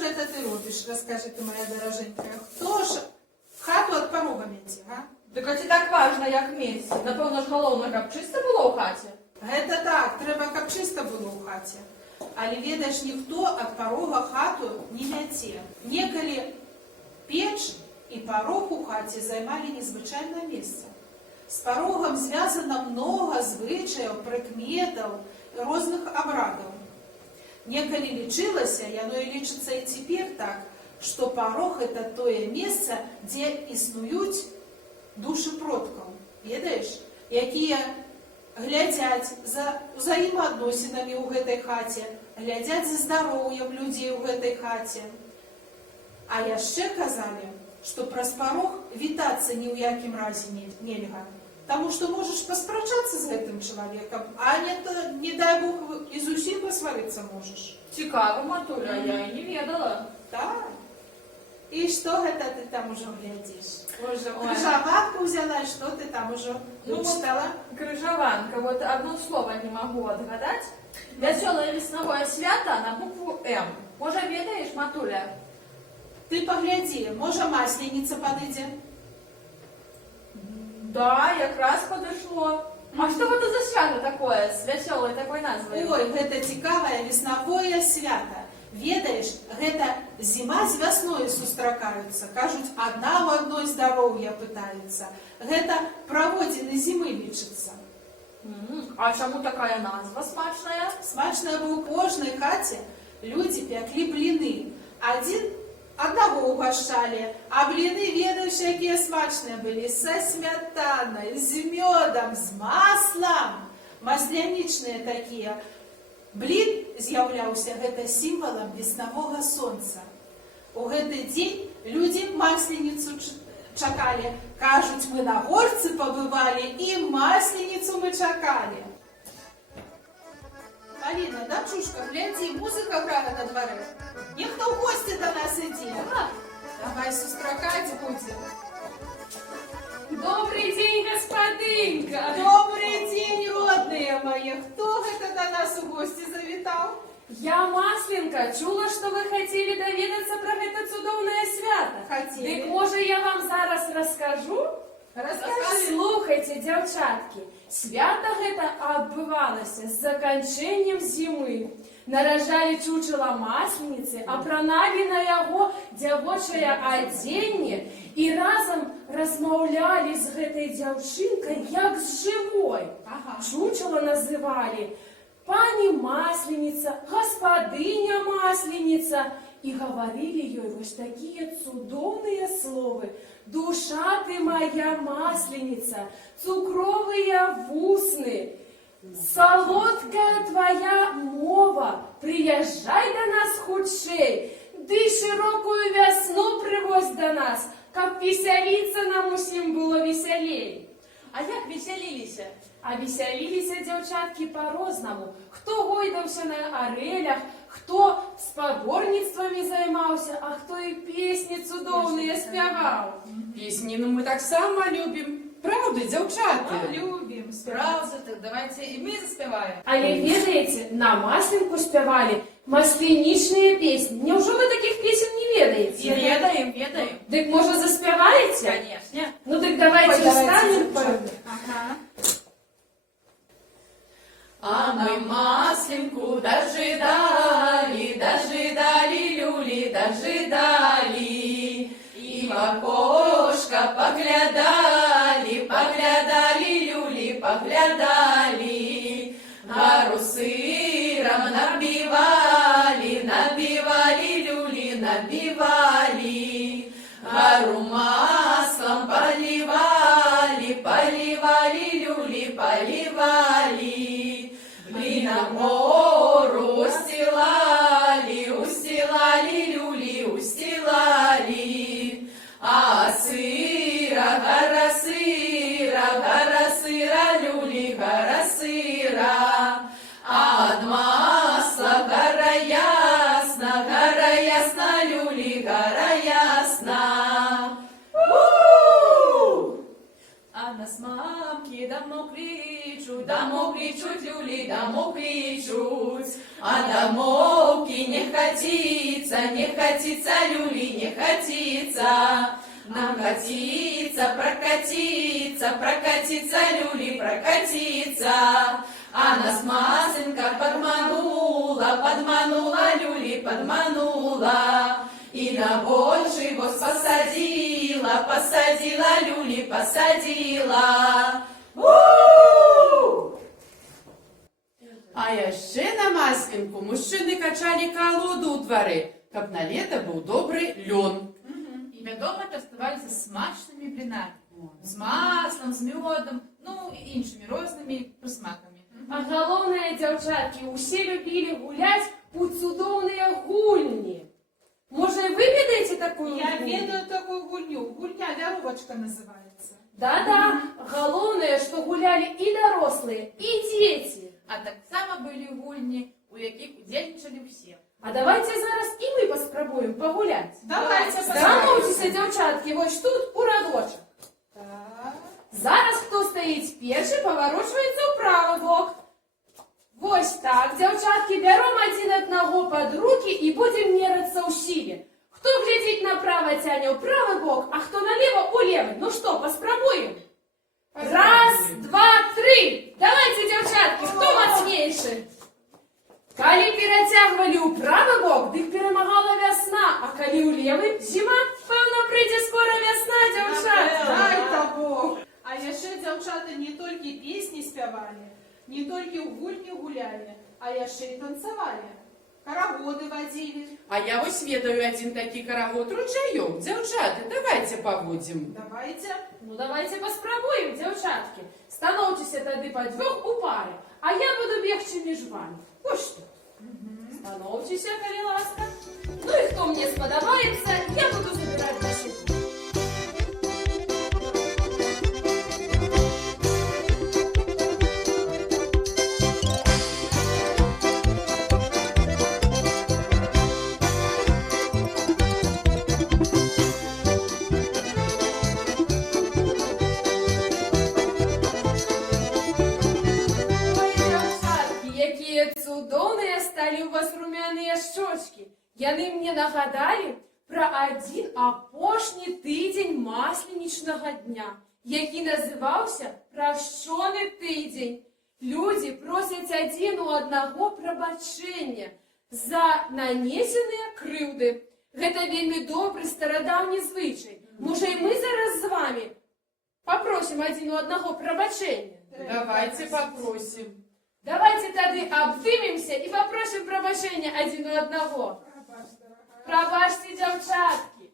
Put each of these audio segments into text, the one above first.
ж гэта ты робіш, раскажи ты, моя дороженькая, хто ж хату ад парога меце, га? Дык а ці так важна, як мець? Напэўна ж галоўна, каб чыста было ў хаце. Гэта так, трэба, каб чыста было ў хаце. Але ведаеш, ніхто ад парога хату не мяце. Некалі печ і парог у хаце займалі незвычайнае месца. З парогам звязана многа звычаяў, прыкметаў, розных абрадаў. Некалі лічылася, яно і лічыцца і цяпер так, што парог – это тое месца, дзе існуюць душы продкаў, ведаеш, якія глядзяць за ўзаемаадносінамі ў гэтай хаце, глядзяць за здароўем людзей у гэтай хаце. А яшчэ казалі, што праз парог вітацца ні ў якім разе нельга. Таму што можаш паспрачацца з гэтым чалавекам, а не дай Бог, і зусім пасварыцца можаш. Цікава, матуля, я і не ведала. Так. І што гэта ты там ужо глядзіш? Крыжаванку ўзяла, і што ты там ужо вычытала? Крыжаванка, вот одно слово не могу отгадать. Вясёлае веснавое свята на букву М. Можа, ведаеш, матуля? Ты паглядзі, можа, масленіца падыдзе? Да, якраз подошло. А что это за свято такое, с веселой такой назвой? Ой, гэта цікавае веснавое свята. Ведаеш, гэта зіма з вясною сустракаюцца. Кажуць, адна ў адной здароўя пытаюцца. Гэта праводзіны зімы лічыцца. А чаму такая назва смачная? Смачная, бо ў кожнай хаце людзі пяклі бліны. Аднаго угашчалі, а бліны, ведаеш, якія смачныя былі, са смятанай, з мёдам, з маслам, маслянічныя такія. Блін з'яўляўся гэта сімвалам веснавога сонца. У гэты дзень людзі масленіцу чакалі. Кажуць, мы на горцы пабывалі і масленіцу мы чакалі. Аліна, дачушка, глядзі, музыка грае на дварэ. Нехто ў госці да нас ідзе. Давай сустракаць будзем. Добрый день, господынка! Добрый день, родныя мае! Хто гэта да нас у госці завітаў? Я Масленка, чула, что вы хотели доведаться про это цудоўное свято. Хотели. Дык, можа, я вам зараз расскажу? Расскажи. Слухайте, дзяўчаткі, свята гэта адбывалася з заканчэннем зімы. Наражалі чучела масленицы, апраналі на яго дзявочае адзенне і разам размаўлялі з гэтай дзяўчынкай, як з жывой. Чучела называлі пані Масленица, гаспадыня Масленица. І гаварылі ёй вось такія цудоўныя словы. Душа ты моя Масленица, цукровыя вусны, солодкая твоя мова, приезжай до нас хутчэй, ды широкую весну привозь до нас, каб весяліцца нам усім было весялей. А як весяліліся? А весяліліся дзяўчаткі по-рознаму. Хто гойдаўся на арэлях, хто спаборніцтвамі займаўся, а хто і песні цудоўныя спяваў. Песни, ну мы так само любим. Правда, дзяўчаты? Любім. Правда, так давайте і ми заспяваем. Але ведаеце, на Масленку спявалі масленічныя песні. Няўжо вы такіх песен не ведаеце? Ведаем. Дык, можа, заспяваеце? Конечно. Ну дык давайте устанем. Ага. А мы Масленку дожидали, люли, дожидали. И в окошко поглядали, люли, поглядали. Гору сыром набивали, люли, набивали. Гору маслом поливали, люли, поливали. Блином гору устилали, люли, устилали. А гора сыра, люли, гора сыра. От масла гора ясна, люли, гора ясна. А нас мамки давно кличут, люли, давно кличут. а домовки не хотится, люли, не хотится. Нам хотится прокатиться, люли, прокатиться. А нас Масленька подманула, люли, подманула. И на больший воз посадила, люли, посадила. У-у-у! А яшчэ на Масленку мужчыны качалі калоду ў двары, каб на лета быў добры лён. И, вядома, частаваліся смачнымі блінамі. З маслом, з мёдам, ну і іншымі рознымі прысмакамі. А галоўнае, дзяўчаткі, усе любілі гуляць у цудоўныя гульні. Можа, вы ведаеце такую Я гульню? ведаю такую гульню. Гульня вяровочка называется. Да-да, галоўнае, што гулялі і дарослыя, і дзеці. А таксама былі гульні, у якіх удзельнічалі ўсе. А давайте зараз і мы паспрабуем пагуляць. Давайте Станоўцеся, дзяўчаткі, вось тут у радочак. Так. Зараз хто стаіць першы, паварочваецца ў правы бок. Вось так, дзяўчаткі, бяром адзін аднаго пад рукі і будзем мерацца ў сіле. Хто глядзіць направа, цяне ў правы бок, а хто налево у левы. Ну што, паспрабуем? Раз, два, тры. Давайте, дзяўчаткі, хто мацнейшы? Калі перацягвалі ў правы бок, дык перамагала вясна, а калі ў левы, зіма, пэўна, прыйдзе скора вясна, дзяўчаткі. Дай-то Бог. А яшчэ дзяўчаты не толькі песні спявалі, не толькі ў гульні гулялі, а яшчэ і танцавалі. Карагоды вадзілі. А я вось ведаю адзін такі карагод ручаёк. Дзяўчаты, давайте паводзім. Давайте. Ну, давайте паспрабуем, дзяўчаткі. Станоўцеся тады па дзвюх у пары, а я буду бегчы між вамі. Вось што. Станоўцеся, калі ласка. Ну і хто мне спадабаецца, я буду забіраць на сябе. Цудоўныя сталі ў вас румяныя шчочкі. Яны мне нагадалі пра адзін апошні тыдзень масленічнага дня, які называўся прашчоны тыдзень. Людзі просяць адзін у аднаго прабачэння за нанесеныя крыўды. Гэта вельмі добры старадаўні звычай. Можа, і мы зараз з вамі папросім адзін у аднаго прабачэння? Давайте попросім. Давайте тады абдымемся і попросім прабачэння адзін у аднаго. Прабачце, дзяўчаткі.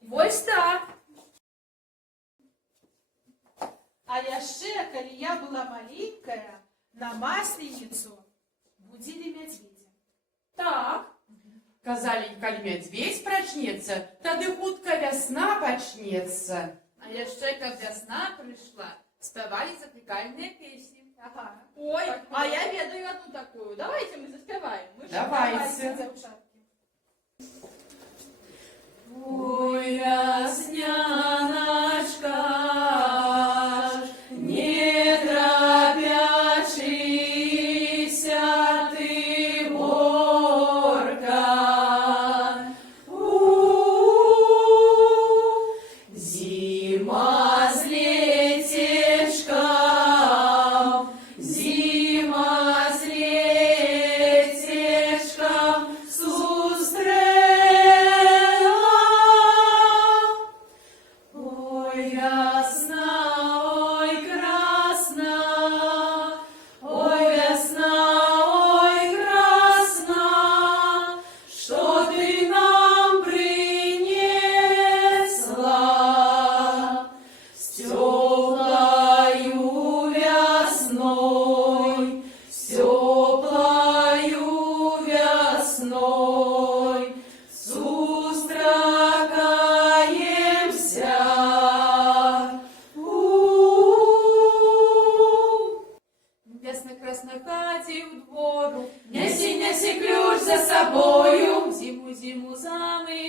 Вось так. А яшчэ, калі я была маленькая, на масленіцу будзілі мядзведзя. Так. Казалі, калі мядзведзь прачнецца, тады хутка вясна пачнецца. А яшчэ, каб вясна прыйшла, спявалі заклікальныя песні. Ага. Ой, а я ведаю одну такую. Давайте мы заспеваем. Давайте. Дзяўчаткі. Ой, вясняночка, не трапячыся ты, горка. Зима з летечком, зима з летечком, сустрэча.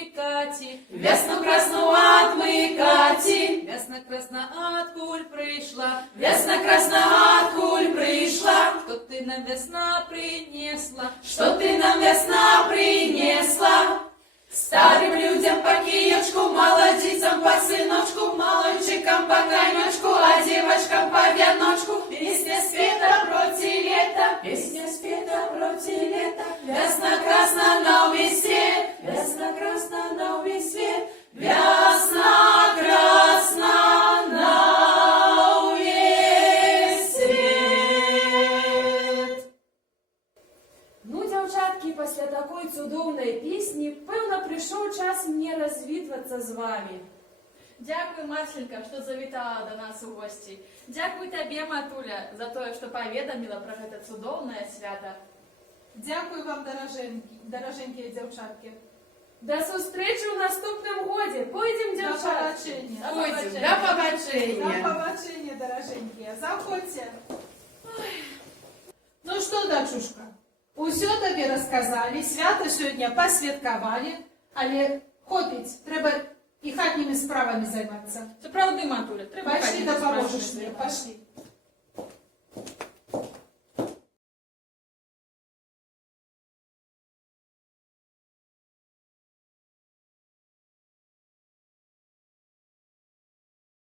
отмыкати. Весну красну отмыкати. Весна красна откуль прийшла. Весна красна откуль прийшла. Что ты нам весна принесла? Что ты нам весна принесла? Старым людям по киечку, молодицам по сыночку, мальчикам по конечку, а девочкам по веночку. Песня спета проти лета, песня спета проти лета. Весна красна на увесь свет, весна красна на увесь свет, весна красна на увесь свет. Ну, дзяўчаткі, пасля такой цудоўнай песні, пэўна, прыйшоў час мне развітвацца з вами. Дякую, Марсенька, что завітала до нас у гости. Дякую тебе, Матуля, за то, что поведомила про это цудоўное свято. Дзякую вам, даражэнькія дзяўчаткі. Да сустрэчы ў наступным годзе. Пойдзем, Да дзяўчаткі. пабачэння. Пойдем, до Да побачення. пабачэння, даражэнькія. Заходзьце. Ну што, дачушка, усё табе расказалі, свята сёння пасвяткавалі, але хопіць, трэба і хатнімі справамі займацца. Це правда, Матуля, треба Пошли, хатніми да поможешь справами мне, пошли.